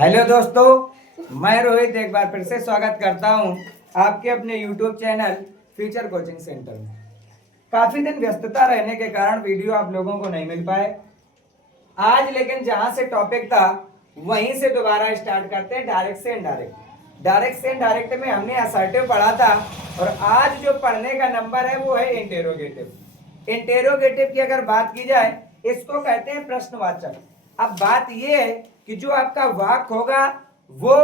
Hello दोस्तों, मैं रोहित एक बार फिर से स्वागत करता हूं आपके अपने YouTube channel future coaching centre में। काफ़ी दिन व्यस्तता रहने के कारण वीडियो आप लोगों को नहीं मिल पाए आज, लेकिन जहां से टॉपिक था वहीं से दोबारा स्टार्ट करते हैं। डायरेक्ट से इनडायरेक्ट में हमने असर्टिव पढ़ा था और आज जो पढ़ने का नंबर है वो है इंटेरोगेटिव। इंटेरोगेटिव की अगर बात की जाए, इसको कहते हैं प्रश्नवाचक। अब बात ये है कि जो आपका वाक्य होगा वो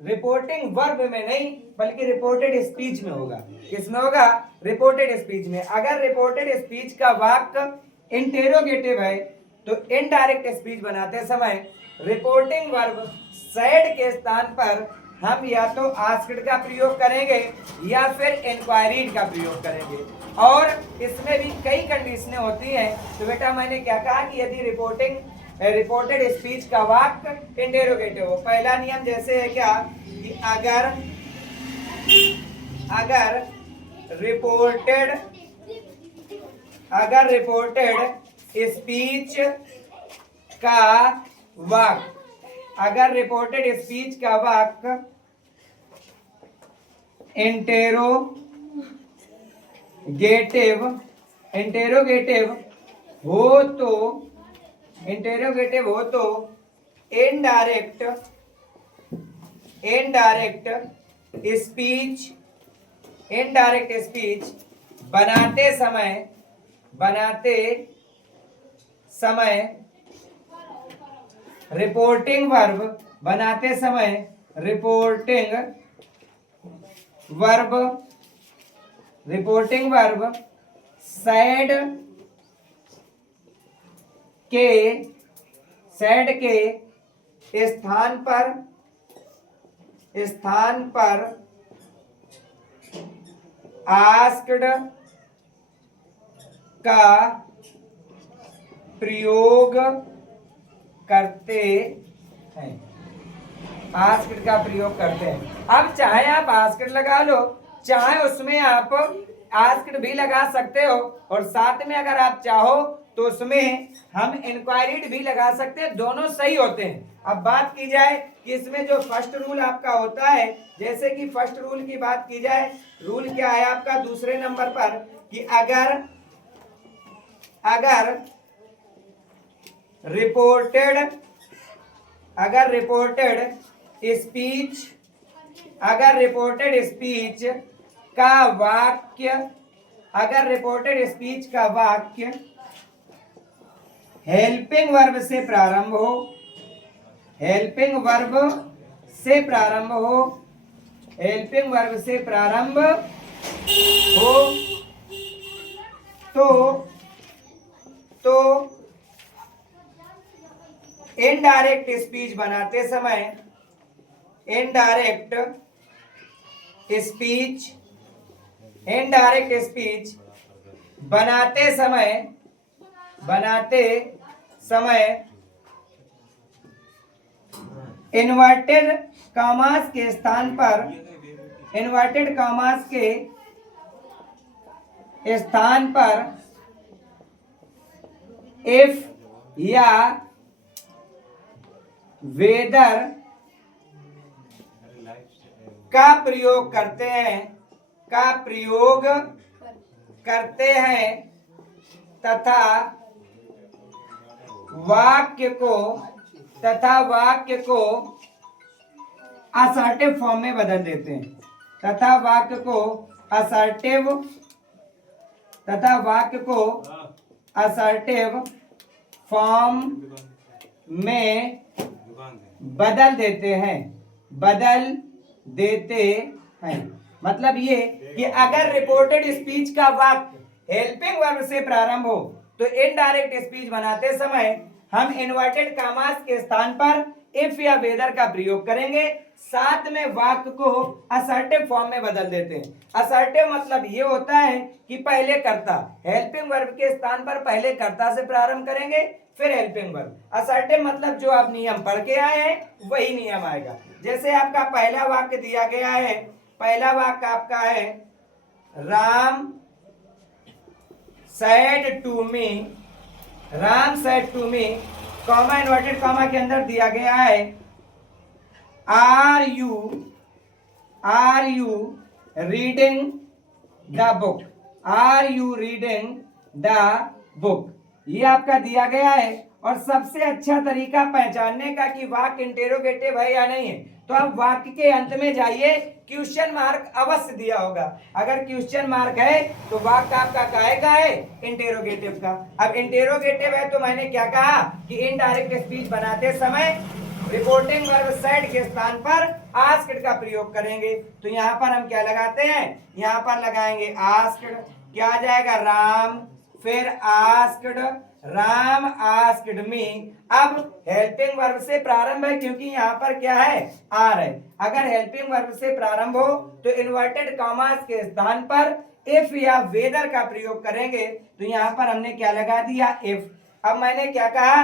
रिपोर्टिंग वर्ब में नहीं बल्कि रिपोर्टेड स्पीच में होगा। किसमें होगा? रिपोर्टेड स्पीच में। अगर रिपोर्टेड स्पीच का वाक्य इंटेरोगेटिव है तो इनडायरेक्ट स्पीच बनाते समय रिपोर्टिंग वर्ब सेड के स्थान पर हम या तो आस्क्ड का प्रयोग करेंगे या फिर इंक्वायरीड का प्रयोग करेंगे। और इसमें भी कई कंडीशनें होती हैं। तो बेटा मैंने क्या कहा कि यदि रिपोर्टेड स्पीच का वाक्य इंटेरोगेटिव हो, पहला नियम जैसे है क्या कि अगर रिपोर्टेड स्पीच का वाक्य इंटेरोगेटिव हो तो इनडायरेक्ट स्पीच बनाते समय रिपोर्टिंग वर्ब सेड के स्थान पर आस्क्ड का प्रयोग करते हैं। अब चाहे आप आस्क्ड लगा लो, चाहे उसमें आप आस्क्ड भी लगा सकते हो और साथ में अगर आप चाहो तो उसमें हम इंक्वायरीड भी लगा सकते हैं, दोनों सही होते हैं। अब बात की जाए कि इसमें जो फर्स्ट रूल आपका होता है, जैसे कि फर्स्ट रूल की बात की जाए, रूल क्या है आपका दूसरे नंबर पर कि अगर रिपोर्टेड स्पीच का वाक्य हेल्पिंग वर्ब से प्रारंभ हो तो इनडायरेक्ट स्पीच बनाते समय इन्वर्टेड कॉमास के स्थान पर इफ या वेदर का प्रयोग करते हैं तथा वाक्य को असर्टिव फॉर्म में बदल देते हैं। तथा वाक्य को असर्टिव फॉर्म में बदल देते हैं। मतलब ये कि अगर रिपोर्टेड स्पीच का वाक्य हेल्पिंग वर्ब से प्रारंभ हो तो इनडायरेक्ट स्पीच बनाते समय हम इन्वर्टेड कॉमास के स्थान पर इफ या वेदर का प्रयोग करेंगे, साथ में वाक्य को असर्टिव फॉर्म में बदल देते हैं। असर्टिव मतलब ये होता है कि पहले कर्ता, हेल्पिंग वर्ब के स्थान पर पहले कर्ता से प्रारंभ करेंगे फिर हेल्पिंग वर्ब। असर्टिव मतलब जो आप नियम पढ़ के आए हैं वही नियम आएगा। जैसे आपका पहला वाक्य दिया गया है, पहला वाक्य आपका है Ram said to me, comma inverted comma के अंदर दिया गया है are you reading the book, are you reading the book, ये आपका दिया गया है। और सबसे अच्छा तरीका पहचानने का कि वाक्य इंटेरोगेटिव है या नहीं है, तो आप वाक्य के अंत में जाइए, क्वेश्चन मार्क अवश्य दिया होगा। अगर क्वेश्चन मार्क है तो वाक्य आपका काहे का है, इंटेरोगेटिव का। अब इंटेरोगेटिव है तो मैंने क्या कहा कि इनडायरेक्ट स्पीच बनाते समय रिपोर्टिंग वर्ब सेड के स्थान पर आस्क्ड का प्रयोग करेंगे। तो यहाँ पर हम क्या लगाते हैं, यहाँ पर लगाएंगे आस्क्ड, क्या आ जाएगा राम, फिर आस्क्ड, राम आस्क्ड मी। अब हेल्पिंग वर्ब से प्रारंभ है क्योंकि यहाँ पर क्या है, आर है। अगर हेल्पिंग वर्ब से प्रारंभ हो तो इन्वर्टेड कॉमास के स्थान पर इफ या वेदर का प्रयोग करेंगे। तो यहाँ पर हमने क्या लगा दिया, इफ। अब मैंने क्या कहा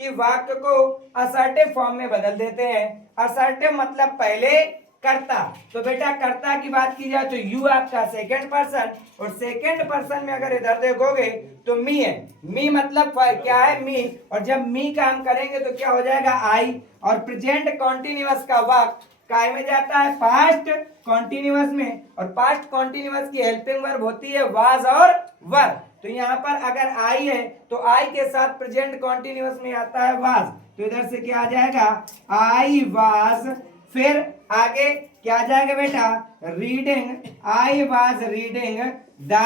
कि वाक्य को असर्टिव फॉर्म में बदल देते हैं। असर्टिव मतलब पहले कर्ता, तो बेटा कर्ता की बात की जाए तो यू आपका सेकंड पर्सन, और सेकंड पर्सन में अगर इधर देखोगे तो मी है। मी मतलब क्या है, मी, और जब मी का हम करेंगे तो क्या हो जाएगा, आई। और प्रेजेंट कॉन्टिन्यूअस का वाक्य काय में जाता है, पास्ट कॉन्टिन्यूअस में, और पास्ट कॉन्टिन्यूअस की हेल्पिंग वर्ब होती है वाज और वर। तो यहाँ पर अगर आई है तो आई के साथ प्रेजेंट कॉन्टिन्यूअस में आता है वाज, तो इधर से क्या आ जाएगा, आई वाज। फिर आगे क्या आ जाएगा बेटा, reading, I was reading the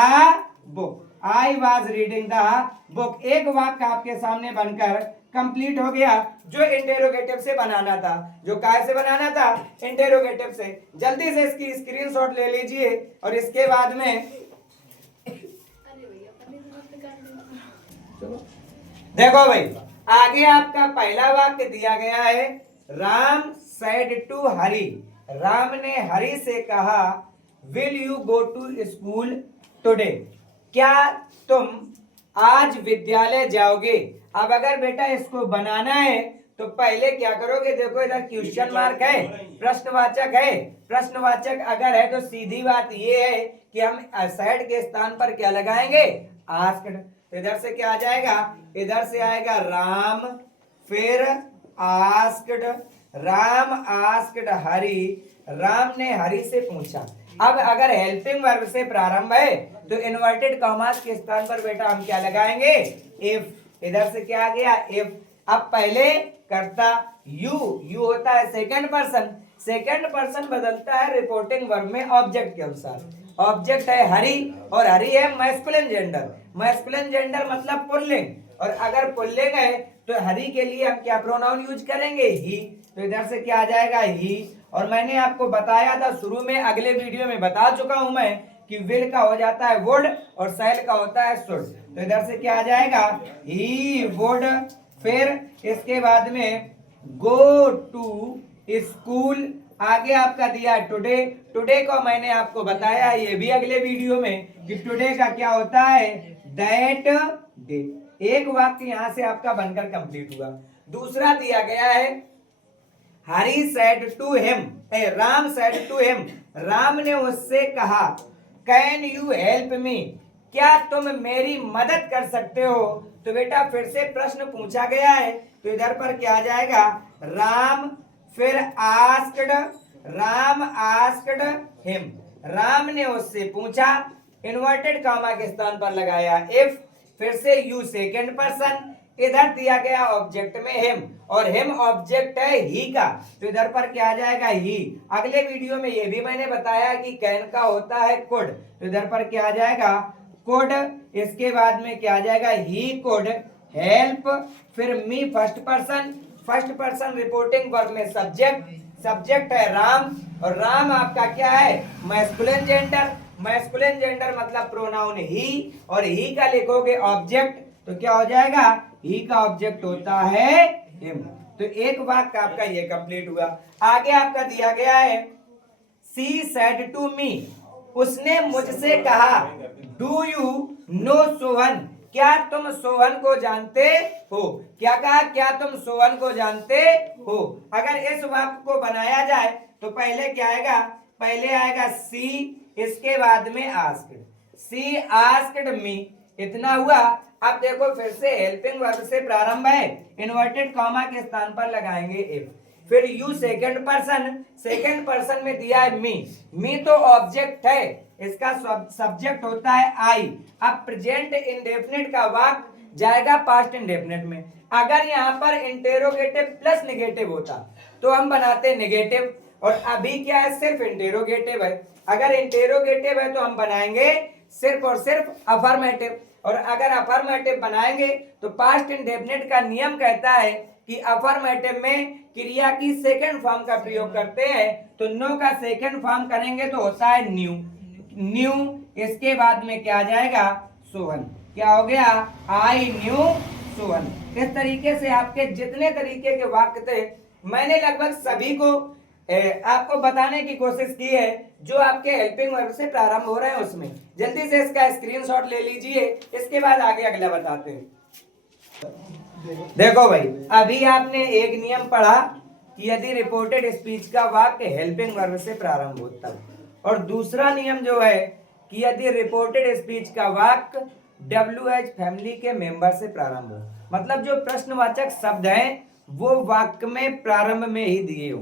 book, I was reading the book. एक वाक्य आपके सामने बनकर कंप्लीट हो गया, जो इंटेरोगेटिव से बनाना था, जो काय से बनाना था, इंटेरोगेटिव से। जल्दी से इसकी स्क्रीनशॉट ले लीजिए और इसके बाद में देखो भाई, आगे आपका पहला वाक्य दिया गया है, राम सेड टू हरी, राम ने हरी से कहा will you go to school today, क्या तुम आज विद्यालय जाओगे। अब अगर बेटा इसको बनाना है तो पहले क्या करोगे, देखो इधर क्वेश्चन मार्क है, प्रश्नवाचक है। प्रश्नवाचक अगर है तो सीधी बात ये है कि हम सेड के स्थान पर क्या लगाएंगे, आस्क्ड। तो इधर से क्या आ जाएगा, इधर से आएगा राम, फिर आस्क्ड, राम आस्क्ड हरी, राम ने हरी से पूछा। अब अगर हेल्पिंग वर्ब से प्रारंभ है तो इन्वर्टेड कॉमास के स्थान पर बेटा हम क्या लगाएंगे, इफ। इधर से क्या आ गया, इफ। अब पहले कर्ता यू, यू होता है सेकंड पर्सन, सेकंड पर्सन बदलता है रिपोर्टिंग वर्ब में ऑब्जेक्ट के अनुसार। ऑब्जेक्ट है हरी और हरी है मैस्कुलिन जेंडर, मैस्कुलिन जेंडर मतलब पुल्लिंग, और अगर पुल्लिंग है तो हरी के लिए हम क्या प्रोनाउन यूज करेंगे, ही। तो इधर से क्या आ जाएगा, ही। और मैंने आपको बताया था शुरू में, अगले वीडियो में बता चुका हूं मैं कि विल का हो जाता है वुड और सेल का होता है शुड। तो इधर से क्या आ जाएगा, ही वुड। फिर इसके बाद में गो टू स्कूल, आगे आपका दिया टुडे। टुडे को मैंने आपको बताया ये भी अगले वीडियो में कि टुडे का क्या होता है, दैट डे। एक वाक्य यहां से आपका बनकर कंप्लीट हुआ। दूसरा दिया गया है, Hari said to him, Ram said to him, Ram ने उससे कहा कैन यू हेल्प मी, क्या तुम मेरी मदद कर सकते हो। तो बेटा फिर से प्रश्न पूछा गया है, तो इधर पर क्या आ जाएगा, राम, फिर asked, Ram asked him, Ram ने उससे पूछा, इन्वर्टेड कॉमा के स्थान पर लगाया इफ, फिर से यू सेकंड पर्सन, इधर दिया गया ऑब्जेक्ट में हिम, और हिम ऑब्जेक्ट है ही का, तो इधर पर क्या आ जाएगा, ही। अगले वीडियो में ये भी मैंने बताया कि कैन का होता है कुड, तो इधर पर क्या आ जाएगा, कुड। इसके बाद में क्या आ जाएगा, ही कुड हेल्प, फिर me first person, first person reporting verb में सब्जेक्ट, सब्जेक्ट है राम, और राम आपका क्या है, मैस्कुलिन जेंडर, मैस्कुलिन जेंडर मतलब प्रोनाउन ही, और ही का लिखोगे ऑब्जेक्ट, तो क्या हो जाएगा, ही का ऑब्जेक्ट होता है हिम। तो एक वाक्य आपका ये कंप्लीट हुआ। आगे आपका दिया गया है, सी सेड टू मी, उसने मुझसे कहा डू यू नो सोहन, क्या तुम सोहन को जानते हो। क्या कहा, क्या तुम सोहन को जानते हो। अगर इस वाक्य को बनाया जाए तो पहले क्या आएगा, पहले आएगा सी, इसके बाद में आस्क्ड, सी आस्क्ड मी, इतना हुआ। अब देखो फिर से हेल्पिंग वर्ब से प्रारंभ है, इन्वर्टेड कॉमा के स्थान पर लगाएंगे इफ। फिर यू सेकंड पर्सन में दिया है मी तो ऑब्जेक्ट है, इसका सब्जेक्ट होता है आई। अब प्रेजेंट इंडेफिनिट का वाक्य जाएगा पास्ट इंडेफिनिट में। अगर यहाँ पर इंटेरोगेटिव प्लस नेगेटिव होता तो हम बनाते नेगेटिव, और अभी क्या है, सिर्फ इंटेरोगेटिव है। अगर इंटेरोगेटिव है तो हम बनाएंगे सिर्फ और सिर्फ अफर्मेटिव, और अगर अफर्मेटिव बनाएंगे तो पास्ट इंडेफिनिट का नियम कहता है कि अफर्मेटिव में क्रिया की सेकंड फॉर्म का प्रयोग करते हैं, तो नो का सेकंड फॉर्म करेंगे तो होता है न्यू, इसके बाद में क्या आ जाएगा, सोहन। क्या हो गया, आई न्यू सोहन। इस तरीके से आपके जितने तरीके के वाक्य थे मैंने लगभग सभी को आपको बताने की कोशिश की है, जो आपके हेल्पिंग वर्ब से प्रारंभ हो रहे हैं उसमें। जल्दी से इसका स्क्रीनशॉट ले लीजिए, इसके बाद आगे अगला बताते हैं। देखो भाई, अभी आपने एक नियम पढ़ा कि यदि रिपोर्टेड स्पीच का वाक्य हेल्पिंग वर्ब से प्रारंभ होता है, और दूसरा नियम जो है कि यदि रिपोर्टेड स्पीच का वाक्य WH फैमिली के मेंबर से प्रारंभ हो, मतलब जो प्रश्नवाचक शब्द हैं वो वाक्य में प्रारंभ में ही दिए हो,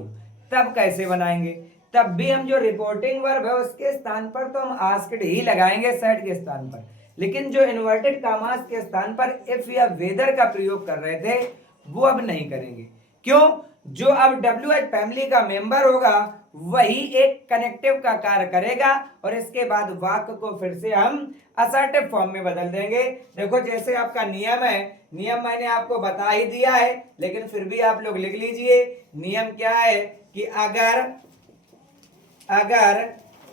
तब कैसे बनाएंगे। तब भी हम जो रिपोर्टिंग वर्ब है उसके स्थान पर तो हम आस्क्ड ही लगाएंगे सेड के स्थान पर, लेकिन जो इन्वर्टेड कामास के स्थान पर इफ या वेदर का प्रयोग कर रहे थे वो अब नहीं करेंगे। क्यों, जो अब WH फैमिली का मेंबर होगा वही एक कनेक्टिव का कार्य करेगा, और इसके बाद वाक्य को फिर से हम असर्टिव फॉर्म में बदल देंगे। देखो जैसे आपका नियम है, नियम मैंने आपको बता ही दिया है, लेकिन फिर भी आप लोग लिख लीजिए। नियम क्या है कि अगर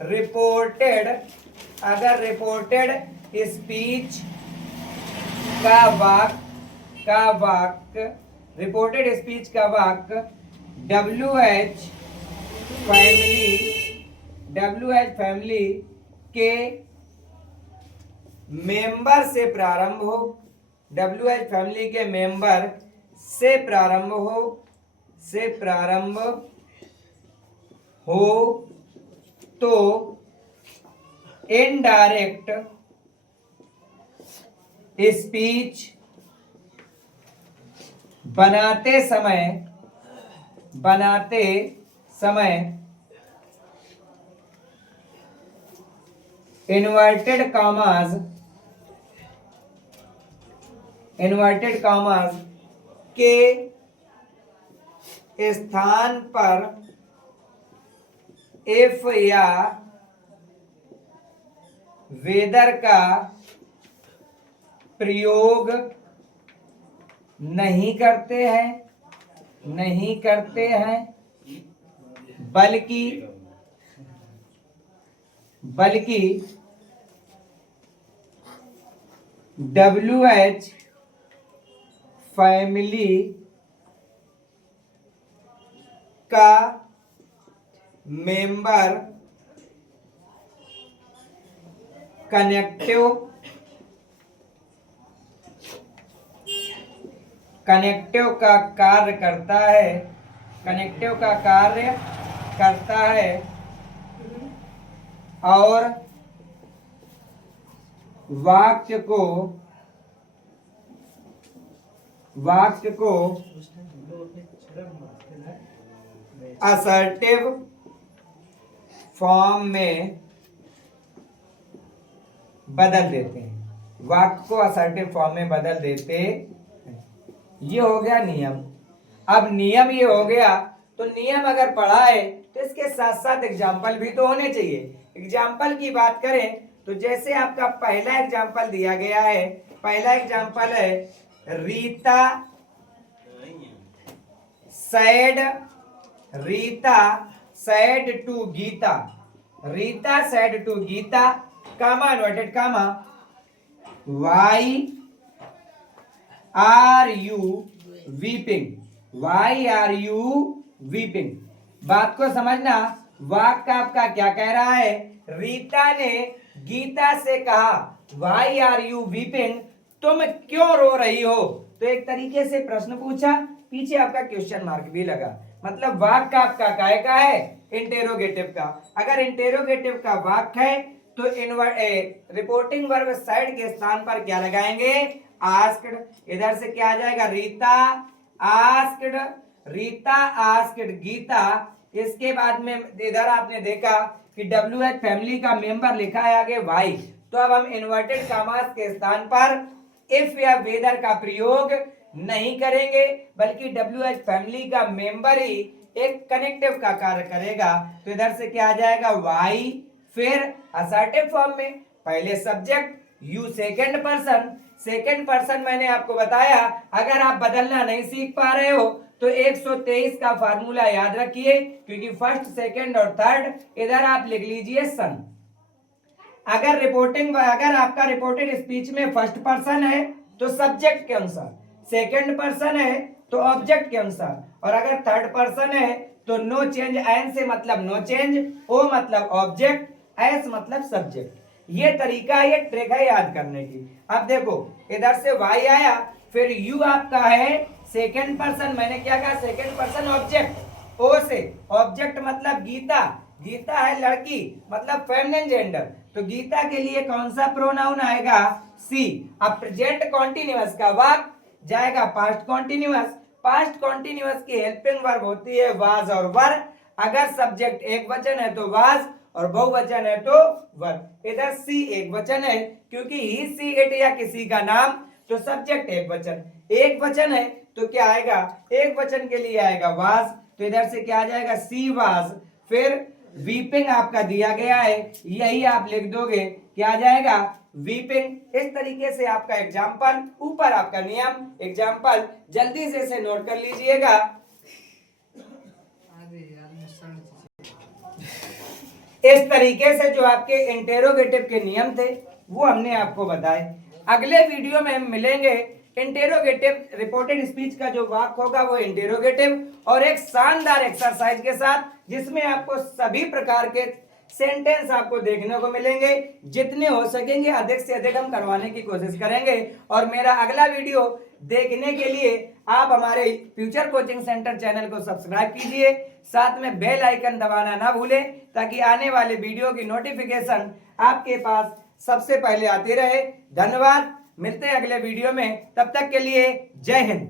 रिपोर्टेड स्पीच का वाक्य रिपोर्टेड स्पीच का वाक्य WH फैमिली के मेंबर से प्रारंभ हो, WH फैमिली के मेंबर से प्रारंभ हो तो इनडायरेक्ट स्पीच बनाते समय इन्वर्टेड कॉमास के स्थान पर इफ या वेदर का प्रयोग नहीं करते हैं, बल्कि WH फैमिली का मेंबर कनेक्टिव का कार्य करता है और वाक्य को असर्टिव फॉर्म में बदल देते हैं, वाक्य को असर्टिव फॉर्म में बदल देते हैं। ये हो गया नियम। अब नियम ये हो गया, तो नियम अगर पढ़ा है तो इसके साथ साथ एग्जाम्पल भी तो होने चाहिए। एग्जाम्पल की बात करें तो जैसे आपका पहला एग्जाम्पल दिया गया है, पहला एग्जाम्पल है Rita said to Gita comma inverted comma why are you weeping। बात को समझना, वाक्य आपका क्या कह रहा है, रीता ने गीता से कहा why are you weeping, तुम क्यों रो रही हो। तो एक तरीके से प्रश्न पूछा, पीछे आपका क्वेश्चन मार्क भी लगा, मतलब वाक्य आपका काय का है, इंटेरोगेटिव का। अगर इंटेरोगेटिव का वाक्य है तो रिपोर्टिंग वर्ब साइड के स्थान पर क्या लगाएंगे, आस्क्ड। इधर से क्या आ जाएगा, रीता आस्क्ड रीता आस्क्ड गीता। इसके बाद में इधर आपने देखा कि WH फैमिली का मेंबर लिखा है आगे वाई, तो अब हम इन्वर्टेड कामास के स्थान पर इफ या वेदर का प्रयोग नहीं करेंगे, बल्कि WH फैमिली का मेंबर ही एक कनेक्टिव का कार्य करेगा। तो इधर से क्या आ जाएगा वाई, फिर असर्टिव फॉर्म में पहले सब्जेक्ट, यू सेकंड पर्सन मैंने आपको बताया। अगर आप बदलना नहीं सीख पा रहे हो तो 123 का फार्मूला याद रखिए, क्योंकि फर्स्ट सेकंड और थर्ड इधर आप लिख लीजिए सन। अगर आपका रिपोर्टेड स्पीच में फर्स्ट पर्सन है तो सब्जेक्ट के अनुसार, सेकंड पर्सन है तो ऑब्जेक्ट के अनुसार, और अगर थर्ड पर्सन है तो नो चेंज, एन से मतलब नो चेंज, ओ मतलब ऑब्जेक्ट, एस मतलब सब्जेक्ट। ये तरीका है, ये ट्रिक है याद करने की। अब देखो इधर से वाई आया, फिर यू आपका है सेकंड पर्सन, मैंने क्या कहा सेकंड पर्सन ऑब्जेक्ट, ओ से ऑब्जेक्ट मतलब गीता, गीता है लड़की मतलब फेमिनिन जेंडर, तो गीता के लिए कौन सा प्रोनाउन आएगा सी। अब प्रेजेंट कॉन्टिन्यूअस का वर्ब जाएगा पास्ट कॉन्टिन्यूअस, पास्ट कॉन्टिन्यूअस की हेल्पिंग वर्ब होती है वाज और वर। अगर सब्जेक्ट एक वचन है तो वाज और बहुवचन है तो वर। इधर सी एक वचन है क्योंकि ही सी इट या किसी का नाम, तो सब्जेक्ट एक वचन, एक वचन है तो क्या आएगा एक वचन के लिए आएगा वाज, तो इधर से क्या आ जाएगा सी वाज। फिर वीपिंग आपका दिया गया है, यही आप लिख दोगे, क्या आ जाएगा वीपिंग। इस तरीके से आपका एग्जाम्पल, ऊपर आपका नियम एग्जाम्पल, जल्दी से इसे नोट कर लीजिएगा। इस तरीके से जो आपके इंटेरोगेटिव के नियम थे वो हमने आपको बताए। अगले वीडियो में हम मिलेंगे इंटेरोगेटिव रिपोर्टेड स्पीच का जो वाक्य होगा वो इंटेरोगेटिव और एक शानदार एक्सरसाइज के साथ, जिसमें आपको सभी प्रकार के सेंटेंस आपको देखने को मिलेंगे। जितने हो सकेंगे अधिक से अधिक हम करवाने की कोशिश करेंगे। और मेरा अगला वीडियो देखने के लिए आप हमारे फ्यूचर कोचिंग सेंटर चैनल को सब्सक्राइब कीजिए, साथ में बेल आइकन दबाना ना भूलें, ताकि आने वाले वीडियो की नोटिफिकेशन आपके पास सबसे पहले आती रहे। धन्यवाद, मिलते हैं अगले वीडियो में, तब तक के लिए जय हिंद।